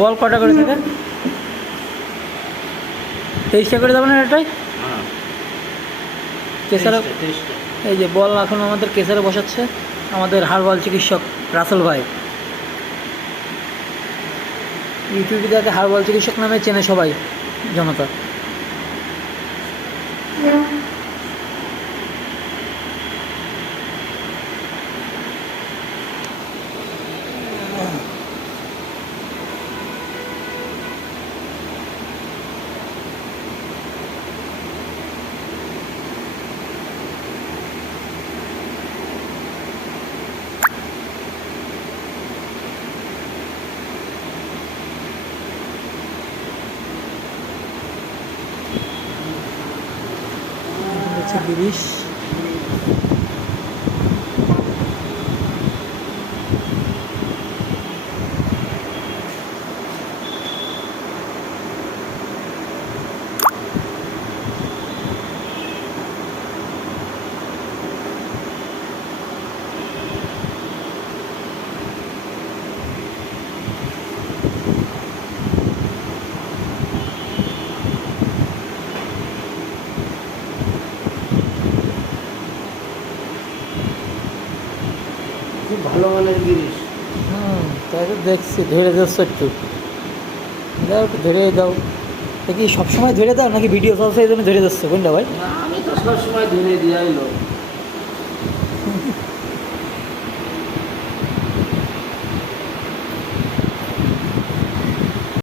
বল কটা করে থাকে? 23টা করে দেবো না এটাই কেসারে। এই যে বল এখন আমাদের কেসারে বসাচ্ছে আমাদের হার্বাল চিকিৎসক রাসেল ভাই। ইউটিউবে যাকে হার্বাল চিকিৎসক নামে চেনে সবাই জনতা। গিরিশ খুব ভালো মানের গিরিশ। তাই তো দেখছি ধরে যাচ্ছ একটু দাও, একটু ধরে দাও। কি সবসময় ধরে দাও নাকি ভিডিও চলছে এই জন্য ধরে যাচ্ছে কোনটা ভাই? আমি তো সবসময় ধরে দিয়ে